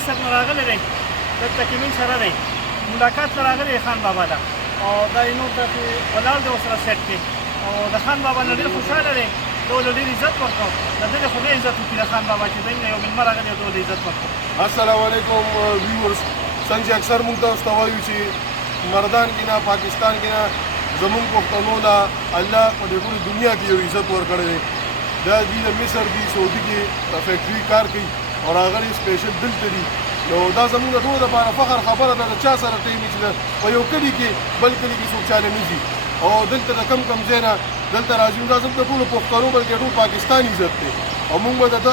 مصر نه راغلی دی دلته کې موږ سره دی ملاقات ته راغلی خان بابا ده او دا یې نور داسې ولاړ دی ورسره سیټ کې او د خان بابا نه ډېر خوشحاله دی ده ولې ډېر عزت ورکړو د ده د خدای عزت وکړي د خان بابا چې دی نه یو مېلمه راغلی ده ولې عزت ورکړو. السلام علیکم ویورز. څنګه چې اکثر موږ تاسو ته وایو چې مردان کې نه پاکستان کې نه زمونږ پښتنو له الله په دې ټولې دنیا کې یو عزت ورکړی دی. دا دوی د مصر دي سعودي کې فیکټري کار کوي او راغلي سپیشل دلته دي. نو دا زموږ د ټولو دپاره فخر خبره ده د چا سره ټیم چې په یو کلي کې بل کلي کې څوک چاله نه ځي او دلته د کم کم ځای نه دلته راځي. دا زموږ د ټولو پښتنو بلکې ټول پاکستان عزت دی او موږ به د ده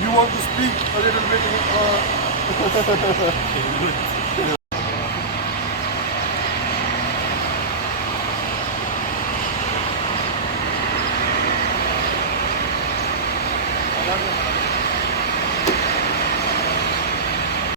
You want to speak a little bit?